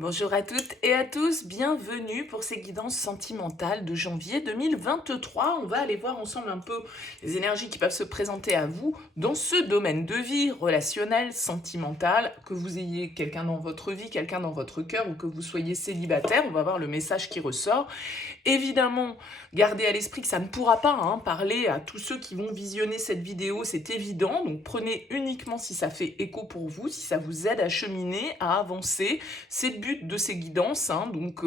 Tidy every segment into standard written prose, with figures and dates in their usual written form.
Bonjour à toutes et à tous, bienvenue pour ces guidances sentimentales de janvier 2023. On va aller voir ensemble un peu les énergies qui peuvent se présenter à vous dans ce domaine de vie relationnel, sentimental, que vous ayez quelqu'un dans votre vie, quelqu'un dans votre cœur ou que vous soyez célibataire. On va voir le message qui ressort. Évidemment, gardez à l'esprit que ça ne pourra pas parler à tous ceux qui vont visionner cette vidéo, c'est évident. Donc prenez uniquement si ça fait écho pour vous, si ça vous aide à cheminer, à avancer. C'est le but de ces guidances. Donc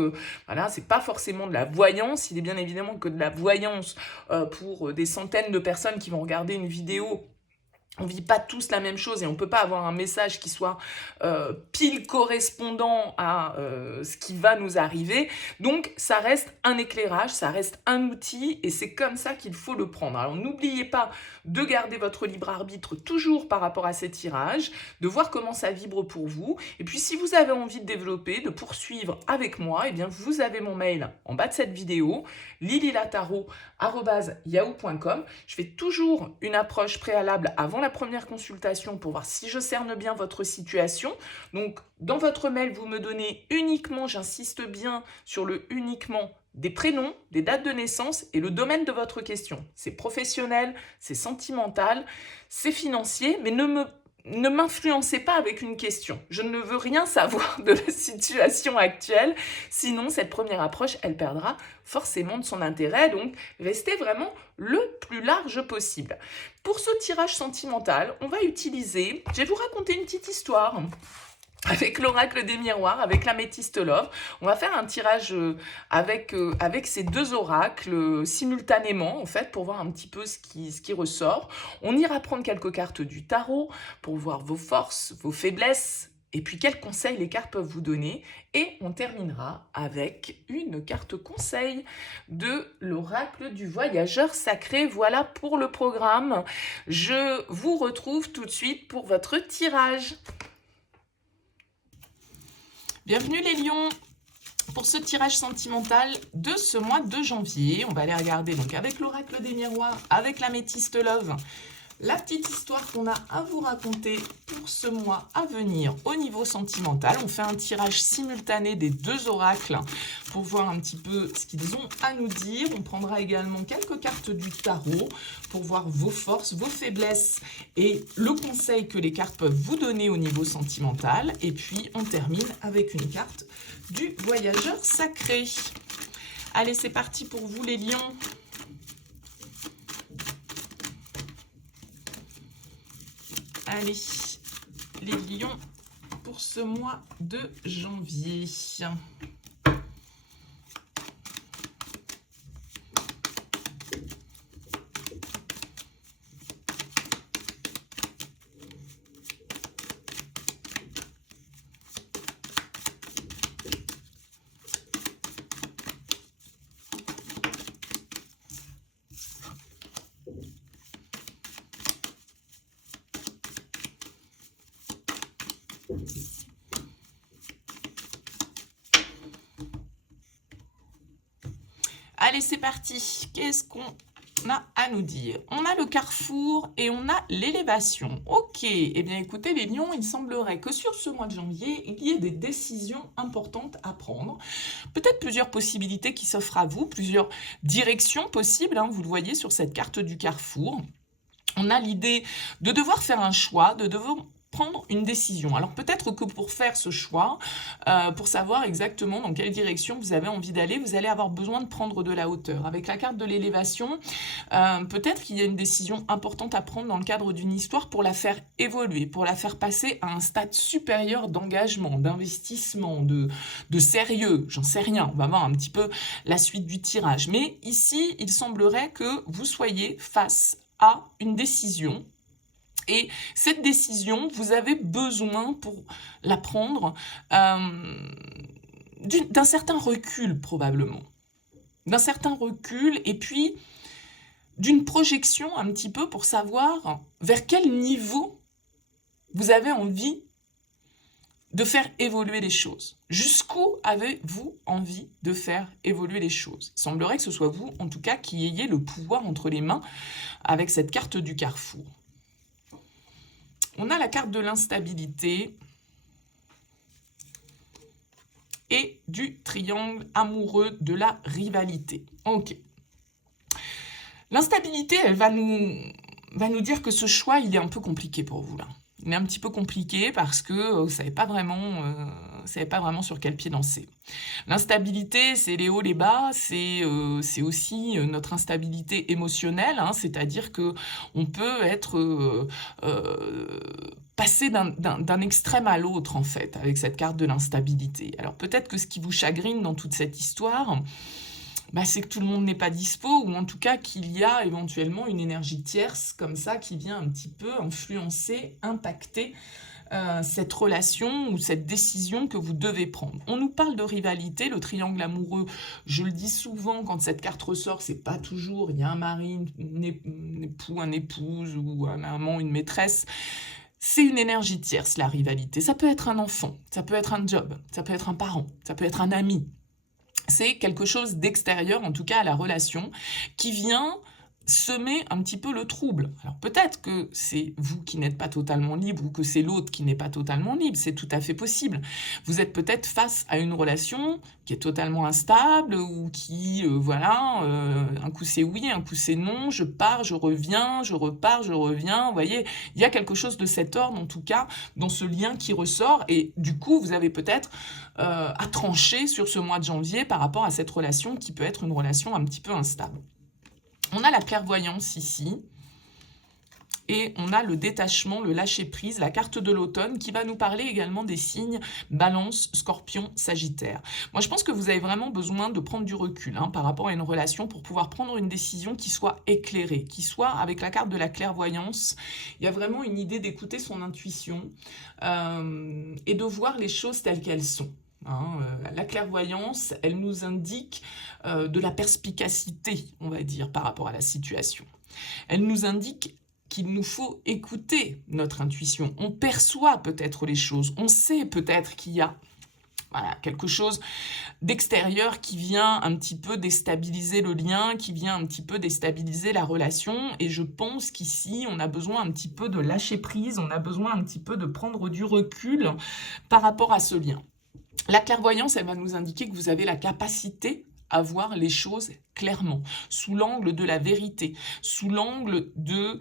voilà, c'est pas forcément de la voyance. Il est bien évidemment que de la voyance pour des centaines de personnes qui vont regarder une vidéo. On vit pas tous la même chose et on peut pas avoir un message qui soit pile correspondant à ce qui va nous arriver. Donc ça reste un éclairage, ça reste un outil et c'est comme ça qu'il faut le prendre. Alors n'oubliez pas de garder votre libre arbitre toujours par rapport à ces tirages, de voir comment ça vibre pour vous. Et puis si vous avez envie de développer, de poursuivre avec moi, eh bien vous avez mon mail en bas de cette vidéo, lililataro@yahoo.com. Je fais toujours une approche préalable avant la première consultation pour voir si je cerne bien votre situation. Donc, dans votre mail, vous me donnez uniquement, j'insiste bien sur le uniquement, des prénoms, des dates de naissance et le domaine de votre question. C'est professionnel, c'est sentimental, c'est financier, mais ne m'influencez pas avec une question. Je ne veux rien savoir de la situation actuelle, sinon cette première approche, elle perdra forcément de son intérêt. Donc, restez vraiment le plus large possible. Pour ce tirage sentimental, on va utiliser, je vais vous raconter une petite histoire avec l'oracle des miroirs, avec l'améthyste love. On va faire un tirage avec ces deux oracles simultanément, en fait, pour voir un petit peu ce qui ressort. On ira prendre quelques cartes du tarot pour voir vos forces, vos faiblesses, et puis quels conseils les cartes peuvent vous donner. Et on terminera avec une carte conseil de l'oracle du voyageur sacré. Voilà pour le programme. Je vous retrouve tout de suite pour votre tirage. Bienvenue les lions pour ce tirage sentimental de ce mois de janvier. On va aller regarder donc avec l'oracle des miroirs, avec l'améthyste love, la petite histoire qu'on a à vous raconter pour ce mois à venir au niveau sentimental. On fait un tirage simultané des deux oracles pour voir un petit peu ce qu'ils ont à nous dire. On prendra également quelques cartes du tarot pour voir vos forces, vos faiblesses et le conseil que les cartes peuvent vous donner au niveau sentimental. Et puis on termine avec une carte du voyageur sacré. Allez, c'est parti pour vous les lions. Allez, les lions pour ce mois de janvier. Allez, c'est parti. Qu'est-ce qu'on a à nous dire? On a le carrefour et on a l'élévation. Ok, eh bien écoutez les lions, il semblerait que sur ce mois de janvier, il y ait des décisions importantes à prendre. Peut-être plusieurs possibilités qui s'offrent à vous, plusieurs directions possibles, vous le voyez sur cette carte du carrefour. On a l'idée de devoir faire un choix, de devoir prendre une décision. Alors peut-être que pour faire ce choix, pour savoir exactement dans quelle direction vous avez envie d'aller, vous allez avoir besoin de prendre de la hauteur. Avec la carte de l'élévation, peut-être qu'il y a une décision importante à prendre dans le cadre d'une histoire pour la faire évoluer, pour la faire passer à un stade supérieur d'engagement, d'investissement, de sérieux. J'en sais rien, on va voir un petit peu la suite du tirage. Mais ici, il semblerait que vous soyez face à une décision. Et cette décision, vous avez besoin pour la prendre d'un certain recul probablement. D'un certain recul et puis d'une projection un petit peu pour savoir vers quel niveau vous avez envie de faire évoluer les choses. Jusqu'où avez-vous envie de faire évoluer les choses? Il semblerait que ce soit vous, en tout cas, qui ayez le pouvoir entre les mains avec cette carte du carrefour. On a la carte de l'instabilité. et du triangle amoureux de la rivalité. Ok. L'instabilité, elle va nous dire que ce choix, il est un peu compliqué pour vous là. Il est un petit peu compliqué parce que vous ne savez pas vraiment sur quel pied danser. L'instabilité, c'est les hauts, les bas, c'est aussi notre instabilité émotionnelle, hein, c'est-à-dire que on peut être passer d'un extrême à l'autre, en fait, avec cette carte de l'instabilité. Alors peut-être que ce qui vous chagrine dans toute cette histoire, bah, c'est que tout le monde n'est pas dispo, ou en tout cas qu'il y a éventuellement une énergie tierce comme ça qui vient un petit peu influencer, impacter cette relation ou cette décision que vous devez prendre. On nous parle de rivalité, le triangle amoureux, je le dis souvent quand cette carte ressort, c'est pas toujours, il y a un mari, un époux, une épouse, ou un amant, une maîtresse. C'est une énergie tierce, la rivalité. Ça peut être un enfant, ça peut être un job, ça peut être un parent, ça peut être un ami. C'est quelque chose d'extérieur, en tout cas à la relation, qui vient semer un petit peu le trouble. Alors peut-être que c'est vous qui n'êtes pas totalement libre ou que c'est l'autre qui n'est pas totalement libre, c'est tout à fait possible. Vous êtes peut-être face à une relation qui est totalement instable ou qui, un coup c'est oui, un coup c'est non, je pars, je reviens, je repars, je reviens. Vous voyez, il y a quelque chose de cet ordre, en tout cas, dans ce lien qui ressort et du coup, vous avez peut-être à trancher sur ce mois de janvier par rapport à cette relation qui peut être une relation un petit peu instable. On a la clairvoyance ici, et on a le détachement, le lâcher-prise, la carte de l'automne, qui va nous parler également des signes Balance, Scorpion, Sagittaire. Moi, je pense que vous avez vraiment besoin de prendre du recul par rapport à une relation pour pouvoir prendre une décision qui soit éclairée, qui soit, avec la carte de la clairvoyance, il y a vraiment une idée d'écouter son intuition et de voir les choses telles qu'elles sont. La clairvoyance, elle nous indique de la perspicacité, on va dire, par rapport à la situation. Elle nous indique qu'il nous faut écouter notre intuition. On perçoit peut-être les choses, on sait peut-être qu'il y a quelque chose d'extérieur qui vient un petit peu déstabiliser le lien, qui vient un petit peu déstabiliser la relation. Et je pense qu'ici, on a besoin un petit peu de lâcher prise, on a besoin un petit peu de prendre du recul par rapport à ce lien. La clairvoyance, elle va nous indiquer que vous avez la capacité à voir les choses clairement, sous l'angle de la vérité, sous l'angle de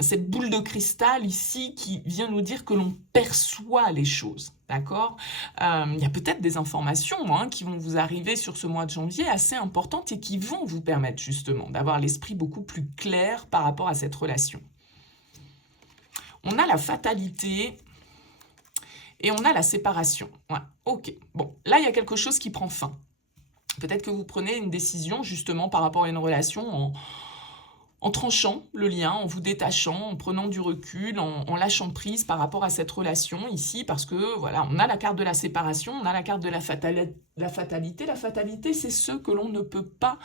cette boule de cristal ici qui vient nous dire que l'on perçoit les choses, d'accord ? Il y a peut-être des informations qui vont vous arriver sur ce mois de janvier assez importantes et qui vont vous permettre justement d'avoir l'esprit beaucoup plus clair par rapport à cette relation. On a la fatalité et on a la séparation. Ouais, ok, bon, là il y a quelque chose qui prend fin. Peut-être que vous prenez une décision justement par rapport à une relation en tranchant le lien, en vous détachant, en prenant du recul, en lâchant prise par rapport à cette relation ici, parce que voilà, on a la carte de la séparation, on a la carte de la fatalité. La fatalité, c'est ce que l'on ne peut pas,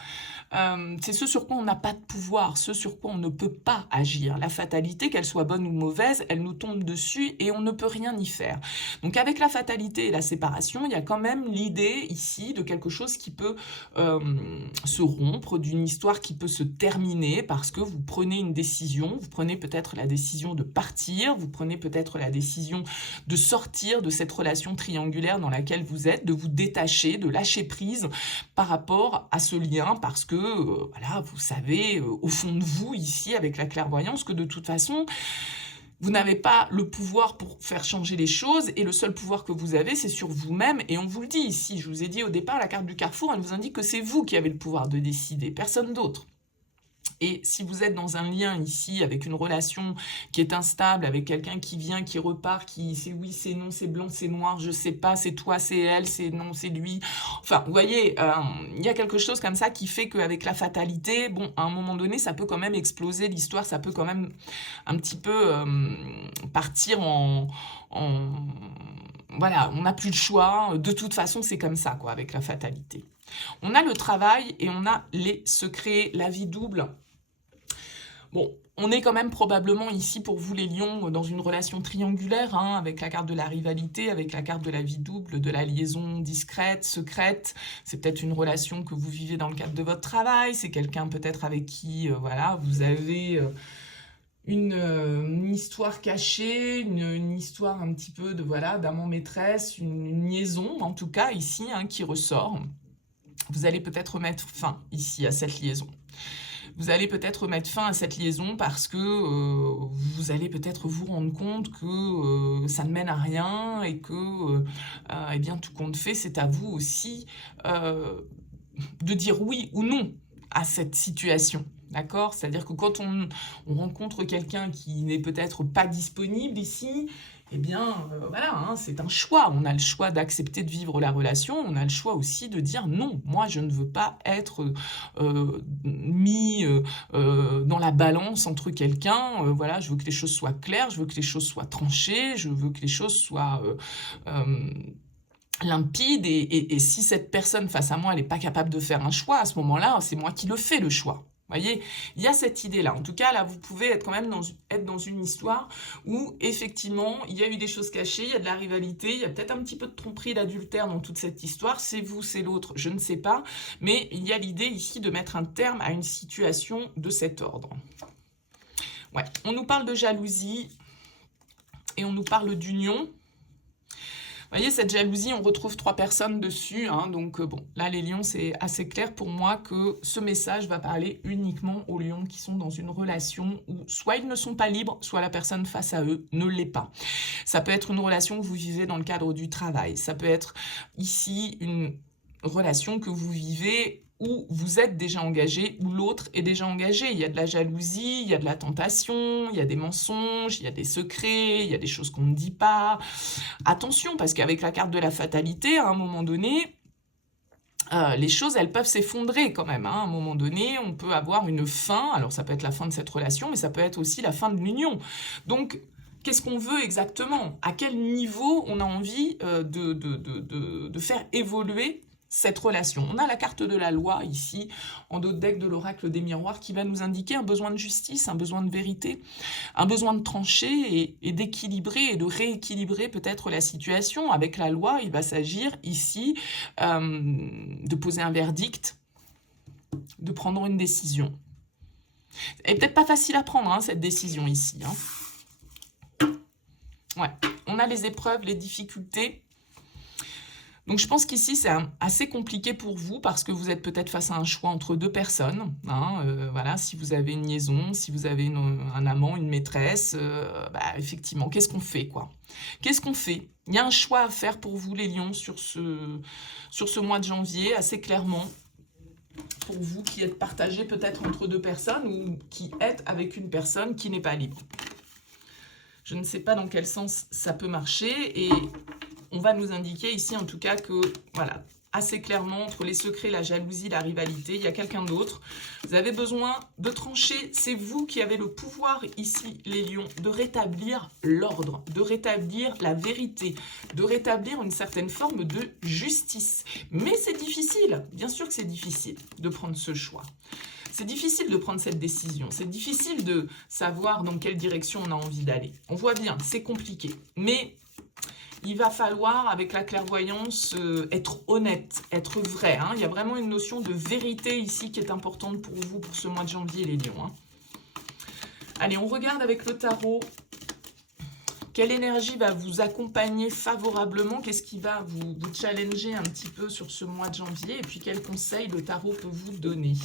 c'est ce sur quoi on n'a pas de pouvoir, ce sur quoi on ne peut pas agir. La fatalité, qu'elle soit bonne ou mauvaise, elle nous tombe dessus et on ne peut rien y faire. Donc avec la fatalité et la séparation, il y a quand même l'idée ici de quelque chose qui peut se rompre, d'une histoire qui peut se terminer parce que vous prenez une décision, vous prenez peut-être la décision de partir, vous prenez peut-être la décision de sortir de cette relation triangulaire dans laquelle vous êtes, de vous détacher, de lâcher prise par rapport à ce lien parce que, vous savez, au fond de vous, ici, avec la clairvoyance, que de toute façon, vous n'avez pas le pouvoir pour faire changer les choses et le seul pouvoir que vous avez, c'est sur vous-même. Et on vous le dit ici, je vous ai dit au départ, la carte du carrefour, elle vous indique que c'est vous qui avez le pouvoir de décider, personne d'autre. Et si vous êtes dans un lien ici avec une relation qui est instable, avec quelqu'un qui vient, qui repart, qui c'est oui, c'est non, c'est blanc, c'est noir, je sais pas, c'est toi, c'est elle, c'est non, c'est lui. Enfin, vous voyez, il y a quelque chose comme ça qui fait qu'avec la fatalité, bon, à un moment donné, ça peut quand même exploser l'histoire, ça peut quand même un petit peu partir voilà, on n'a plus le choix. De toute façon, c'est comme ça, quoi, avec la fatalité. On a le travail et on a les secrets, la vie double. Bon, on est quand même probablement ici, pour vous les lions, dans une relation triangulaire, avec la carte de la rivalité, avec la carte de la vie double, de la liaison discrète, secrète. C'est peut-être une relation que vous vivez dans le cadre de votre travail, c'est quelqu'un peut-être avec qui, vous avez une histoire cachée, une histoire un petit peu de, voilà, d'amant-maîtresse, une liaison, en tout cas, ici, hein, qui ressort. Vous allez peut-être mettre fin, ici, à cette liaison. Vous allez peut-être mettre fin à cette liaison parce que vous allez peut-être vous rendre compte que ça ne mène à rien et que, eh bien, tout compte fait, c'est à vous aussi de dire oui ou non à cette situation. D'accord? C'est-à-dire que quand on rencontre quelqu'un qui n'est peut-être pas disponible ici, eh bien, voilà, hein, c'est un choix. On a le choix d'accepter de vivre la relation. On a le choix aussi de dire non. Moi, je ne veux pas être mis dans la balance entre quelqu'un. Voilà, je veux que les choses soient claires. Je veux que les choses soient tranchées. Je veux que les choses soient limpide et si cette personne face à moi, elle n'est pas capable de faire un choix, à ce moment-là, c'est moi qui le fais le choix. Vous voyez, il y a cette idée-là. En tout cas, là, vous pouvez être quand même dans une histoire où, effectivement, il y a eu des choses cachées, il y a de la rivalité, il y a peut-être un petit peu de tromperie, d'adultère dans toute cette histoire. C'est vous, c'est l'autre, je ne sais pas. Mais il y a l'idée ici de mettre un terme à une situation de cet ordre. Ouais, on nous parle de jalousie et on nous parle d'union. Vous voyez, cette jalousie, on retrouve 3 personnes dessus. Hein, donc, bon, là, les lions, c'est assez clair pour moi que ce message va parler uniquement aux lions qui sont dans une relation où soit ils ne sont pas libres, soit la personne face à eux ne l'est pas. Ça peut être une relation que vous vivez dans le cadre du travail. Ça peut être ici une relation que vous vivez où vous êtes déjà engagé, où l'autre est déjà engagé. Il y a de la jalousie, il y a de la tentation, il y a des mensonges, il y a des secrets, il y a des choses qu'on ne dit pas. Attention, parce qu'avec la carte de la fatalité, à un moment donné, les choses, elles peuvent s'effondrer quand même. Hein. À un moment donné, on peut avoir une fin. Alors, ça peut être la fin de cette relation, mais ça peut être aussi la fin de l'union. Donc, qu'est-ce qu'on veut exactement? À quel niveau on a envie de faire évoluer cette relation? On a la carte de la loi ici, en dos de deck de l'oracle des miroirs, qui va nous indiquer un besoin de justice, un besoin de vérité, un besoin de trancher et d'équilibrer et de rééquilibrer peut-être la situation. Avec la loi, il va s'agir ici de poser un verdict, de prendre une décision. Et peut-être pas facile à prendre, hein, cette décision ici. Hein. Ouais, on a les épreuves, les difficultés. Donc je pense qu'ici c'est assez compliqué pour vous parce que vous êtes peut-être face à un choix entre 2 personnes. Hein, voilà, si vous avez une liaison, si vous avez un amant, une maîtresse, effectivement, qu'est-ce qu'on fait quoi? Qu'est-ce qu'on fait? Il y a un choix à faire pour vous les lions sur ce mois de janvier, assez clairement. Pour vous qui êtes partagés peut-être entre 2 personnes ou qui êtes avec une personne qui n'est pas libre. Je ne sais pas dans quel sens ça peut marcher et on va nous indiquer ici en tout cas que, voilà, assez clairement, entre les secrets, la jalousie, la rivalité, il y a quelqu'un d'autre. Vous avez besoin de trancher, c'est vous qui avez le pouvoir ici, les lions, de rétablir l'ordre, de rétablir la vérité, de rétablir une certaine forme de justice. Mais c'est difficile, bien sûr que c'est difficile de prendre ce choix. C'est difficile de prendre cette décision, c'est difficile de savoir dans quelle direction on a envie d'aller. On voit bien, c'est compliqué, mais il va falloir, avec la clairvoyance, être honnête, être vrai. Hein. Il y a vraiment une notion de vérité ici qui est importante pour vous, pour ce mois de janvier, les lions. Hein. Allez, on regarde avec le tarot. Quelle énergie va vous accompagner favorablement? Qu'est-ce qui va vous challenger un petit peu sur ce mois de janvier? Et puis, quels conseils le tarot peut vous donner?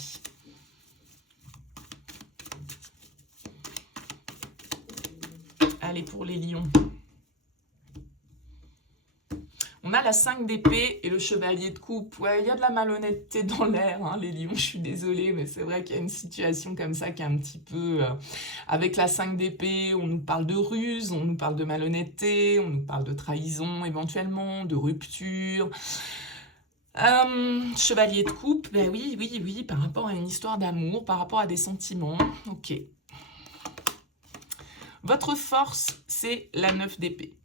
Allez, pour les lions. On a la 5 d'épée et le chevalier de coupe. Ouais, il y a de la malhonnêteté dans l'air, hein, les lions, je suis désolée, mais c'est vrai qu'il y a une situation comme ça qui est un petit peu... avec la 5 d'épée, on nous parle de ruse, on nous parle de malhonnêteté, on nous parle de trahison éventuellement, de rupture. Chevalier de coupe, ben oui, par rapport à une histoire d'amour, par rapport à des sentiments. Ok. Votre force, c'est la 9 d'épée.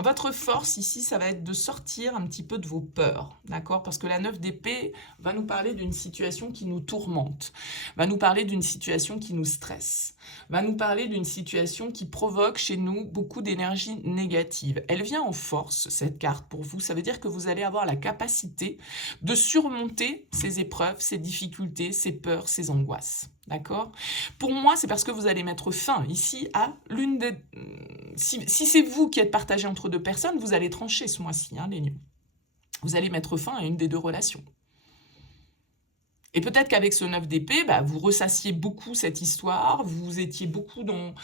Votre force ici, ça va être de sortir un petit peu de vos peurs, d'accord? Parce que la 9 d'épée va nous parler d'une situation qui nous tourmente, va nous parler d'une situation qui nous stresse, va nous parler d'une situation qui provoque chez nous beaucoup d'énergie négative. Elle vient en force, cette carte, pour vous. Ça veut dire que vous allez avoir la capacité de surmonter ces épreuves, ces difficultés, ces peurs, ces angoisses. D'accord? Pour moi, c'est parce que vous allez mettre fin ici à l'une des... Si c'est vous qui êtes partagé entre deux personnes, vous allez trancher ce mois-ci, hein, les lions. Vous allez mettre fin à une des deux relations. Et peut-être qu'avec ce 9 d'épée, vous ressassiez beaucoup cette histoire, vous étiez beaucoup dans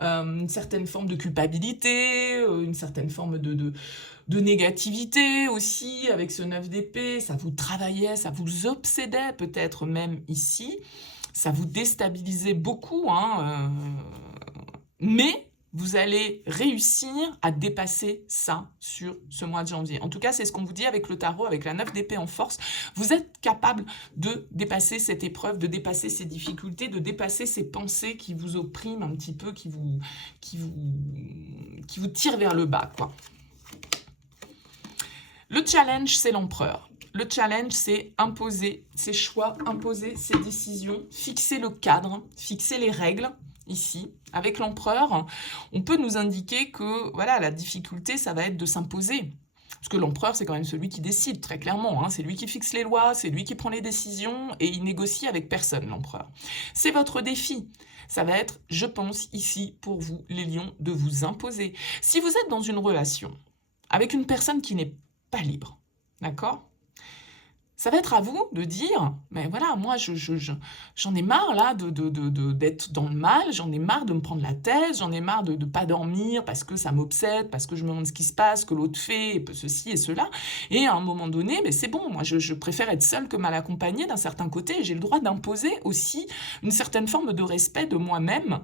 une certaine forme de culpabilité, une certaine forme de négativité aussi, avec ce 9 d'épée, ça vous travaillait, ça vous obsédait peut-être même ici, ça vous déstabilisait beaucoup, hein, mais vous allez réussir à dépasser ça sur ce mois de janvier. En tout cas, c'est ce qu'on vous dit avec le tarot, avec la 9 d'épée en force. Vous êtes capable de dépasser cette épreuve, de dépasser ces difficultés, de dépasser ces pensées qui vous oppriment un petit peu, qui vous tirent vers le bas, quoi. Le challenge, c'est l'empereur. Le challenge, c'est imposer ses choix, imposer ses décisions, fixer le cadre, fixer les règles. Ici, avec l'empereur, on peut nous indiquer que voilà, la difficulté, ça va être de s'imposer. Parce que l'empereur, c'est quand même celui qui décide, très clairement. Hein. C'est lui qui fixe les lois, c'est lui qui prend les décisions, et il négocie avec personne, l'empereur. C'est votre défi. Ça va être, je pense, ici, pour vous, les lions, de vous imposer. Si vous êtes dans une relation avec une personne qui n'est pas libre, d'accord ? Ça va être à vous de dire, mais voilà, moi, j'en ai marre, là, d'être dans le mal, j'en ai marre de me prendre la tête, j'en ai marre de ne pas dormir parce que ça m'obsède, parce que je me demande ce qui se passe, que l'autre fait, et ceci et cela. Et à un moment donné, mais c'est bon, moi, je préfère être seule que mal accompagnée d'un certain côté, et j'ai le droit d'imposer aussi une certaine forme de respect de moi-même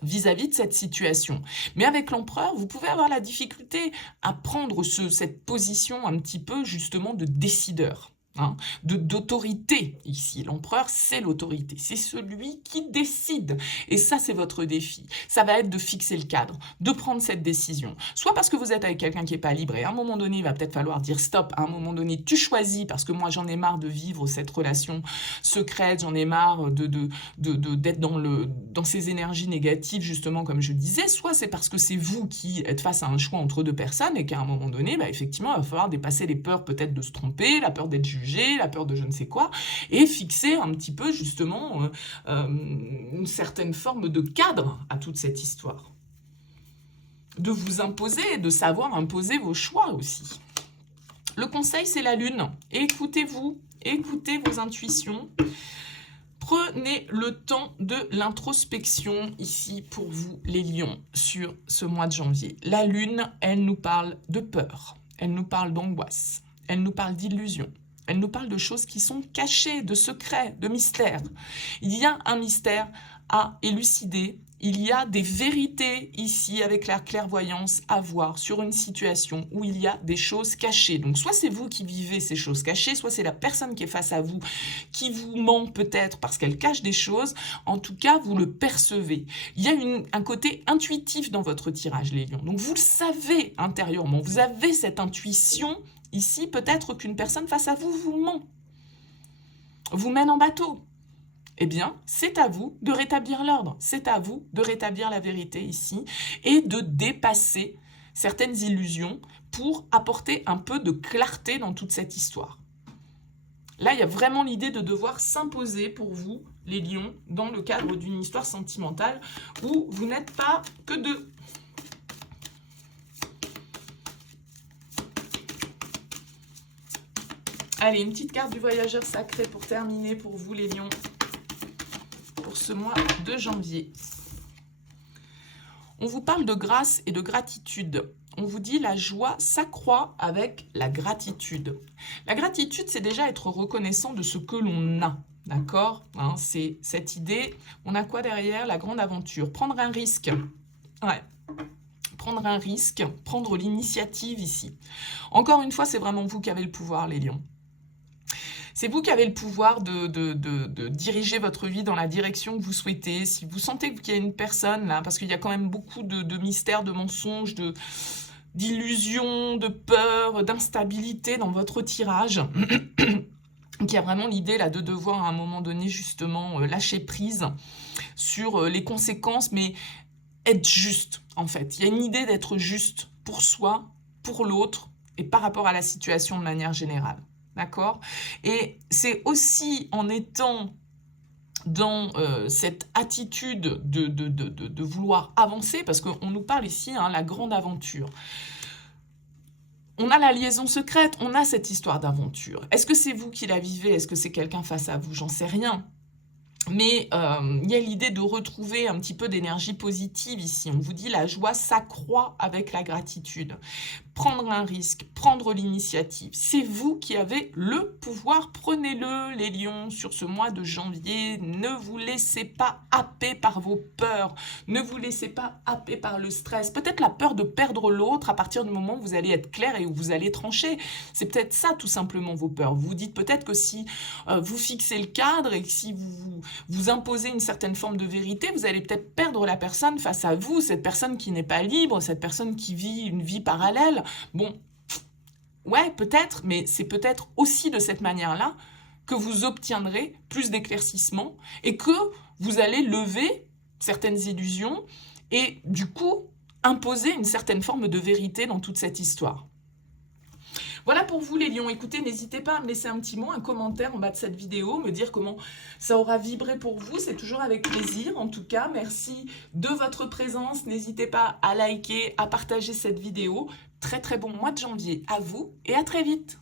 vis-à-vis de cette situation. Mais avec l'empereur, vous pouvez avoir la difficulté à prendre cette position un petit peu, justement, de décideur. Hein, d'autorité ici. L'empereur, c'est l'autorité. C'est celui qui décide. Et ça, c'est votre défi. Ça va être de fixer le cadre, de prendre cette décision. Soit parce que vous êtes avec quelqu'un qui n'est pas libre et à un moment donné, il va peut-être falloir dire stop. À un moment donné, tu choisis parce que moi, j'en ai marre de vivre cette relation secrète. J'en ai marre d'être dans ces énergies négatives, justement, comme je disais. Soit c'est parce que c'est vous qui êtes face à un choix entre deux personnes et qu'à un moment donné, effectivement, il va falloir dépasser les peurs peut-être de se tromper, la peur d'être jugé, la peur de je ne sais quoi, et fixer un petit peu justement une certaine forme de cadre à toute cette histoire. De vous imposer, de savoir imposer vos choix aussi. Le conseil, c'est la lune. Écoutez-vous, écoutez vos intuitions. Prenez le temps de l'introspection ici pour vous, les lions, sur ce mois de janvier. La lune, elle nous parle de peur, elle nous parle d'angoisse, elle nous parle d'illusion. Elle nous parle de choses qui sont cachées, de secrets, de mystères. Il y a un mystère à élucider. Il y a des vérités ici avec la clairvoyance à voir sur une situation où il y a des choses cachées. Donc soit c'est vous qui vivez ces choses cachées, soit c'est la personne qui est face à vous qui vous ment peut-être parce qu'elle cache des choses. En tout cas, vous le percevez. Il y a un côté intuitif dans votre tirage, les lions. Donc vous le savez intérieurement. Vous avez cette intuition. Ici, peut-être qu'une personne face à vous vous ment, vous mène en bateau. Eh bien, c'est à vous de rétablir l'ordre, c'est à vous de rétablir la vérité ici et de dépasser certaines illusions pour apporter un peu de clarté dans toute cette histoire. Là, il y a vraiment l'idée de devoir s'imposer pour vous, les lions, dans le cadre d'une histoire sentimentale où vous n'êtes pas que deux. Allez, une petite carte du voyageur sacré pour terminer pour vous, les lions, pour ce mois de janvier. On vous parle de grâce et de gratitude. On vous dit la joie s'accroît avec la gratitude. La gratitude, c'est déjà être reconnaissant de ce que l'on a. D'accord, hein, c'est cette idée. On a quoi derrière? La grande aventure. Prendre un risque. Ouais. Prendre un risque, prendre l'initiative ici. Encore une fois, c'est vraiment vous qui avez le pouvoir, les lions. C'est vous qui avez le pouvoir de diriger votre vie dans la direction que vous souhaitez. Si vous sentez qu'il y a une personne là, parce qu'il y a quand même beaucoup de mystères, de mensonges, d'illusions, de peur, d'instabilité dans votre tirage, qui a vraiment l'idée là de devoir à un moment donné justement lâcher prise sur les conséquences, mais être juste en fait. Il y a une idée d'être juste pour soi, pour l'autre et par rapport à la situation de manière générale. D'accord? Et c'est aussi en étant dans cette attitude de vouloir avancer, parce qu'on nous parle ici, hein, la grande aventure. On a la liaison secrète, on a cette histoire d'aventure. Est-ce que c'est vous qui la vivez? Est-ce que c'est quelqu'un face à vous? J'en sais rien. Mais il y a l'idée de retrouver un petit peu d'énergie positive ici. On vous dit la joie s'accroît avec la gratitude. Prendre un risque, prendre l'initiative. C'est vous qui avez le pouvoir. Prenez-le, les lions, sur ce mois de janvier. Ne vous laissez pas happer par vos peurs. Ne vous laissez pas happer par le stress. Peut-être la peur de perdre l'autre à partir du moment où vous allez être clair et où vous allez trancher. C'est peut-être ça, tout simplement, vos peurs. Vous vous dites peut-être que si vous fixez le cadre et que si vous imposez une certaine forme de vérité, vous allez peut-être perdre la personne face à vous, cette personne qui n'est pas libre, cette personne qui vit une vie parallèle. Bon, ouais, peut-être, mais c'est peut-être aussi de cette manière-là que vous obtiendrez plus d'éclaircissement et que vous allez lever certaines illusions et du coup imposer une certaine forme de vérité dans toute cette histoire. Voilà pour vous les lions. Écoutez, n'hésitez pas à me laisser un petit mot, un commentaire en bas de cette vidéo, me dire comment ça aura vibré pour vous. C'est toujours avec plaisir. En tout cas, merci de votre présence. N'hésitez pas à liker, à partager cette vidéo. Très très bon mois de janvier à vous et à très vite.